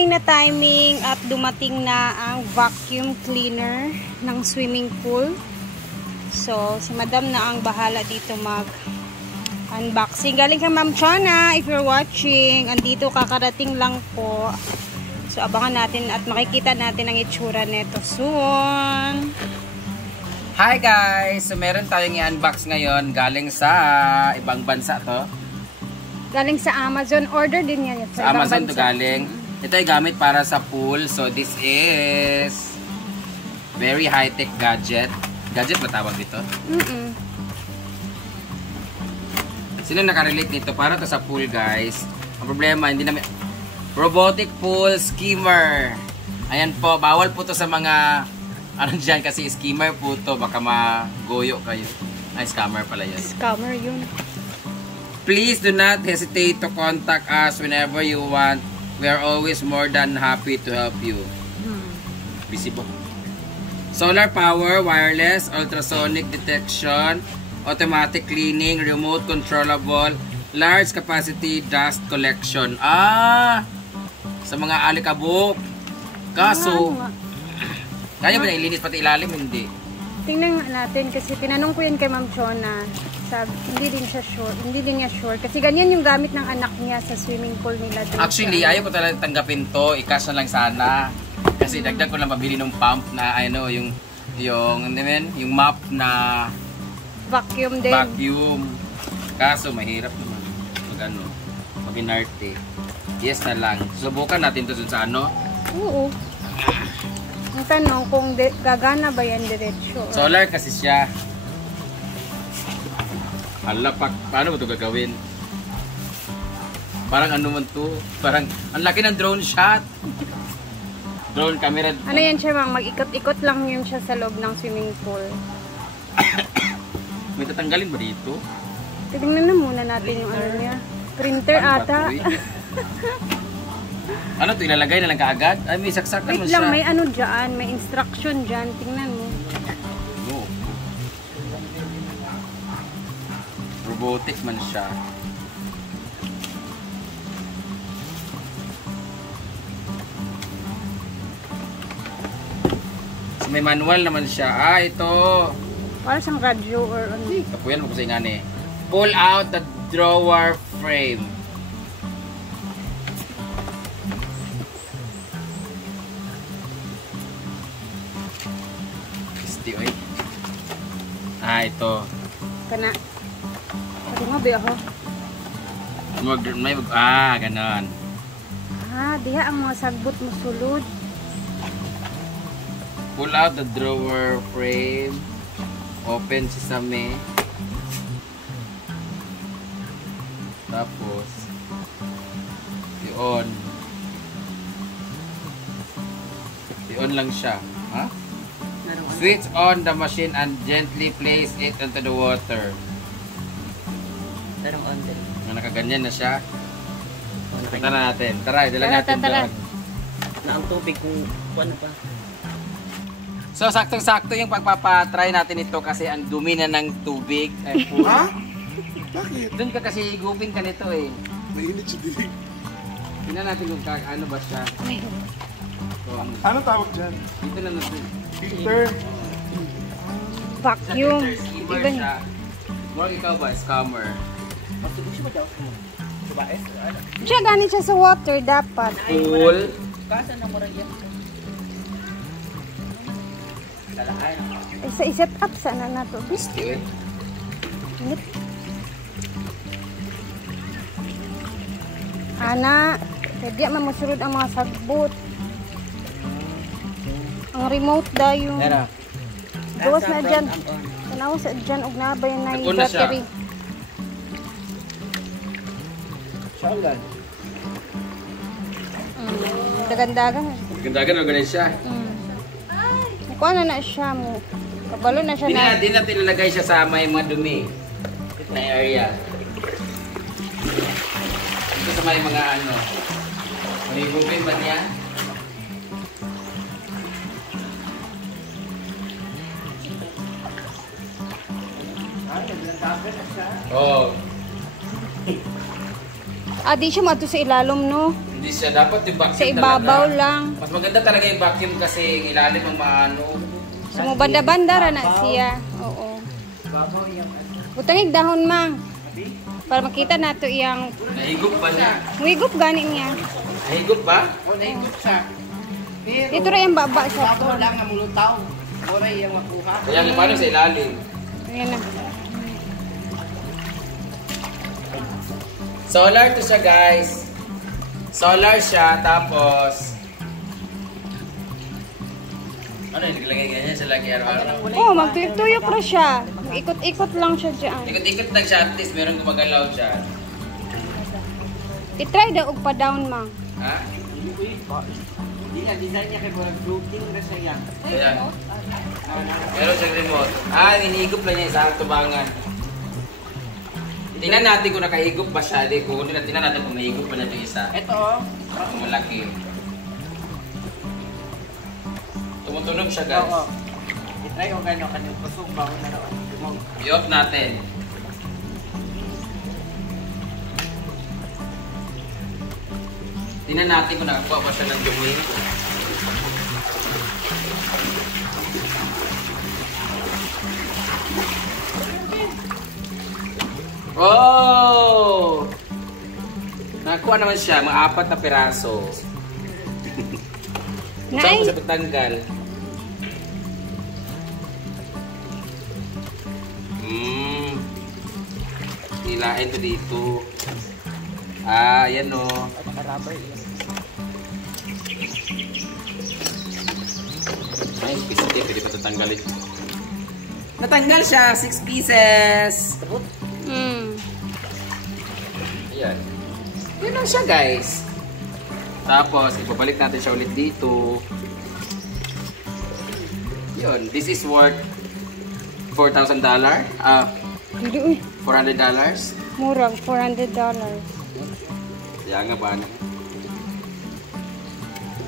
Na timing at dumating na ang vacuum cleaner ng swimming pool. So, si Madam na ang bahala dito mag-unboxing. Galing kay Ma'am Chona, if you're watching. Andito kakarating lang po. So, abangan natin at makikita natin ang itsura nito soon. Hi guys! So, meron tayong i-unbox ngayon. Galing sa ibang bansa to. Galing sa Amazon. Order din yan. Sa Amazon to galing. Ito ay gamit para sa pool. So, this is very high-tech gadget. Gadget ba tawag dito? Sino nakarelate nito? Para to sa pool, guys. Ang problema, hindi namin... Robotic pool skimmer. Ayan po, bawal po to sa mga... Ano dyan, kasi skimmer po to. Baka magoyo kayo. Ay, scammer pala yun. Scammer yun. Please do not hesitate to contact us whenever you want. We are always more than happy to help you. Visible. Solar power, wireless, ultrasonic detection, automatic cleaning, remote controllable, large capacity dust collection. Sa mga alikabok. Kaso, kaya ba na ilinis pati ilalim? Hindi. Tingnan natin kasi tinanong ko yan kay Ma'am Chona. Hindi din niya sure. Kasi ganyan yung gamit ng anak niya sa swimming pool nila. Actually, ayaw ko talaga tanggapin to. I-cash na lang sana. Kasi dagdag ko lang mabili ng pump na ano, yung mop na vacuum din. Vacuum. Kaso mahirap naman. Mag-inarte. Yes na lang. Subukan natin to sa ano? Oo. Ang tanong kung gagana ba yan diretso? Solar kasi siya. Hala, paano mo ito gagawin? Parang ano man to? Parang, ang laki ng drone shot. Drone camera. Ano yan siya, mag-ikot-ikot lang yun siya sa loob ng swimming pool. May tatanggalin ba dito? Tignan na muna natin yung ano niya. Printer ata. Ano to, ilalagay na lang kaagad? Ay, may saksakan mo siya. Wait lang, may ano dyan, may instruction dyan. Tingnan mo. Robotic man siya. So, may manual naman siya. Ito. Para siyang radyo or ano. Ito po yan, magkusay nga ni. Pull out the drawer frame. Ito. Kana. Pati mo ba ako? Ganon. Diha ang mga sagbot mo sulod. Pull out the drawer frame. Open sesame. Tapos i-on. I-on lang siya. Switch on the machine and gently place it into the water. Tarong on din. Nakaganyan na siya. Punta na natin. Tara, dala natin doon. Na ang tubig kung ano pa. So, saktong-sakto yung pagpapatry natin ito kasi ang dumi na ng tubig. Ha? Bakit? Doon ka kasi higupin ka nito eh. Mainit siya din. Tingnan natin kung ano ba siya. Ano tawag dyan? Dito na natin. Filter. Vacuum. Skimmer siya. More ikaw ba? Scammer. Matubig siya ba daw? Subaes? Siya ganit siya sa water dapat. Pool. Kasa na mura yan. Kalahay. I-set up sana na to. Gusto eh. Ana, kaya mamusulod ang mga sagbot. Ang remote da yung... Tara. Gawas na dyan. Tanaw sa dyan og nabay na yung Naguna siya. battery. Shalan. Dagan-dagan. Dagan-dagan o ganun siya. Kuha na siya mo. Kabalo na siya na. Di natin ilalagay siya sa may mga dumi na area. Ito sa may mga ano. Manibugin ba niya? Di siya mato sa ilalom, no? Hindi siya. Dapat yung vacuum Sa ibabaw talaga. lang. Mas maganda talaga yung vacuum kasi yung ilalim ng maano. Sa mo banda-banda ra na siya. Oo. Butangig dahon mang. Para makita nato iyang Nahigop ba niya? wigop gani niya. Nahigop ba? O, naikot siya. Pero, Dito ra yung baba sa babaw lang ang mulutaw. Oray yung makuha. Kaya nga paano sa ilalim? Ayan na. Solar to siya guys. Solar siya tapos ano yung naglagay ganyan sa lagi araw-araw? Oh, magtuyok-tuyok ra siya. Ikot-ikot lang siya diyan. Ikot-ikot lang siya at least meron gumagalaw siya. I-try daw og pa down mang. Ha? Hindi na, design niya kay Borag Floating na siya. Kaya. Meron siyang remote. Ah, hinihigop lang niya sa tubangan. Tingnan natin kung nakahigop ba siya. Tingnan natin kung nahigop pa na ito isa. Ito, oh. Kung malaki. Tumutunog siya guys. Oo. I-try o gano'n kanyang kusog bago na raw. I-off natin. Tingnan natin kung nakakuha ba siya ng dumi. Oh! Nakakuha naman siya, mga 4 na piraso. Saan Nay, ko siya patanggal? Nilain ko dito. Ah, yan o. Ay, piece tape, pwede pa tatanggalin. Natanggal siya, 6 pieces. Ayan. Yun lang siya guys. Tapos, ibabalik natin siya ulit dito. Yun, this is worth $4,000. hindi uy. $400. Murag $400. Kaya nga ba?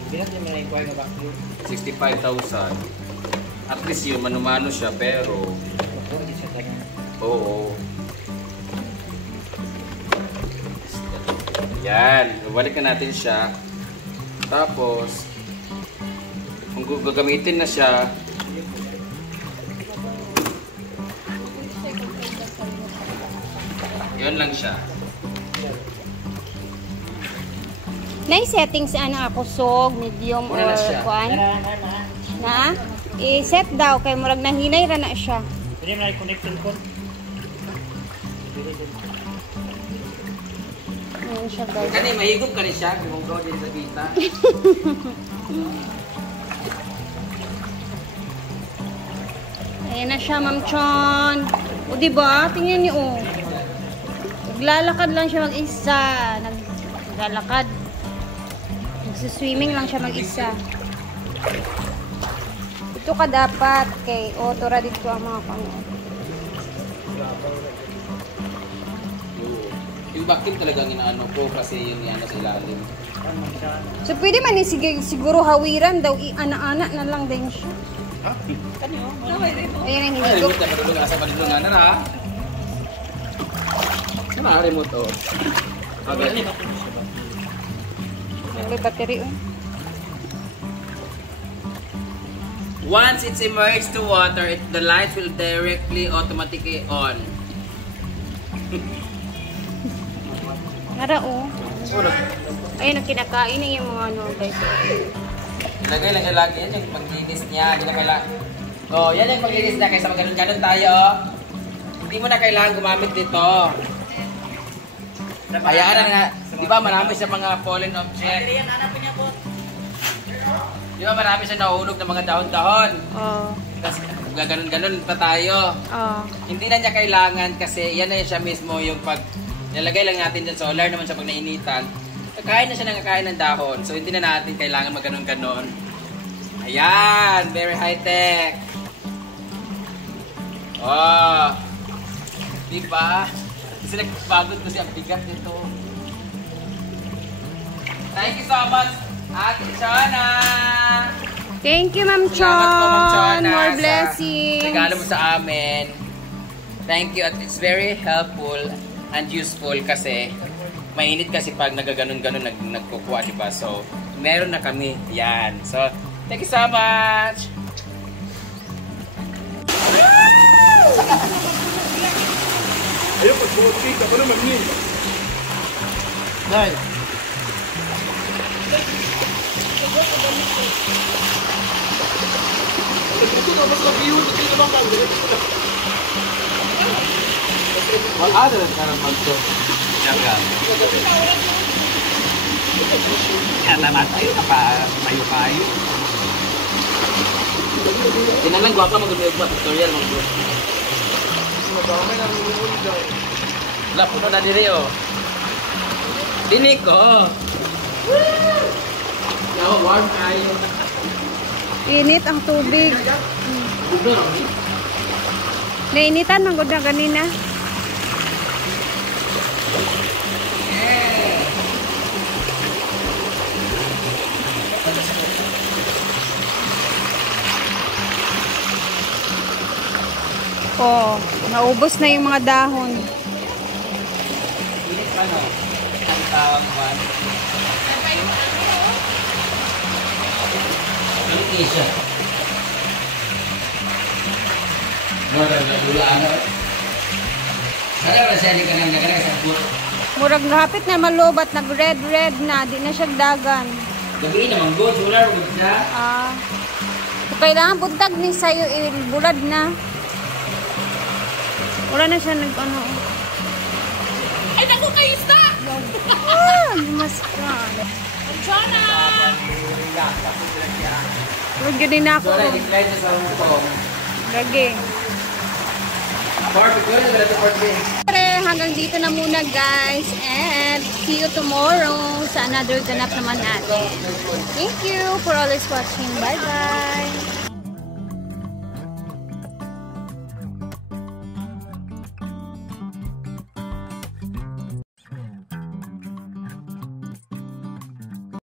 Bilang niya may naikuha na vacuum. 65,000. At least yun, manumano siya, pero... Hindi siya tayo. Oo. Yan. Balik na natin siya. Tapos, kung gagamitin na siya, yun lang siya. Nay settings ana ako sog, medium Wala or na siya. kuan. Na? I-set daw kay murag nahinay ra na siya. Pwede mo na i-connect ko. Ayan siya guys. Kani, mahigop ka rin siya. Kung go din sa kita. Ayan na siya, Ma'am Chon. O diba? Tingnan niyo oh. Naglalakad lang siya mag-isa. Naglalakad. Nagsiswimming lang siya mag-isa. Ito ka dapat kay Otora dito ang mga panood. Yung vacuum talagang inaano ko kasi yung inaano sa ilalim. So pwede man ni siguro hawiran daw i-ana-ana na lang din siya. Ha? Kanyo? Ayan ang Ay, higop. remote na madulong nasa madulungan na na. Ano na, remote oh. Okay. May battery oh. Once it's immersed to water, the lights will directly automatically on. Nara oh. Ayun ang kinakain na yung mga ano guys. Ilagay lang siya lagi. Yan yung paglinis niya. Hindi na kailangan. Oh, yan yung paglinis niya. Kaysa maganon-ganon tayo. Hindi mo na kailangan gumamit dito. Hayaan na nga. Di ba marami siya mga fallen object? Di ba marami siya nahulog ng mga dahon-dahon? Oh. Tapos gaganon-ganon pa tayo. Oh. Hindi na niya kailangan kasi yan na siya mismo yung pag nilagay lang natin dyan solar naman siya pag nainitan. Kakain na siya ng kakain ng dahon. So hindi na natin kailangan maganon-ganon. Ayan! Very high-tech! Oh! Diba? Kasi nagpagod kasi ang bigat nito. Thank you so much, Ate Chona! Thank you, Ma'am Salamat po, Ma'am Chon. Chona, More sa blessings. regalo mo sa amin. Thank you at it's very helpful and useful kasi mainit kasi pag nagaganon-ganon nagkukuha, diba? So, meron na kami. Yan. So, thank you so much! Ayun, pag-buot cake. Ako naman yun. Dahil. Ito na, mas nag-iwan. Ito na bang kagawin? Ano lang ka naman to? Kaya tama tayo, nakapayo-payo. Tinalang gwapa mag-umiyog ba? Tutorial mag-umiyog. Madami na nulunod dahil. Wala, puno na diri, oh. Dinig ko. Yo, warm kayo. Init ang tubig. Nainitan man gud na ganina. Oh, naubos na yung mga dahon. Ano? Ang tawag man. Ang isa. Wala ano. Sana ba siya di ka nang nagkakasabot? Murag nahapit na malubat, nag-red na, di na siya dagan. Gabi naman go, solar mo siya. Ah. Kailangan buntag ni sayo bulad na. Wala na siya nag-ano. Ay, naku kayo isda! Ah, mas ka. Jana! Huwag yun din ako. Solar, i-slide na sa Hong Kong. Lagi. Siyempre, hanggang dito na muna guys. And see you tomorrow sa another ganap naman natin. Thank you for always watching. Bye-bye.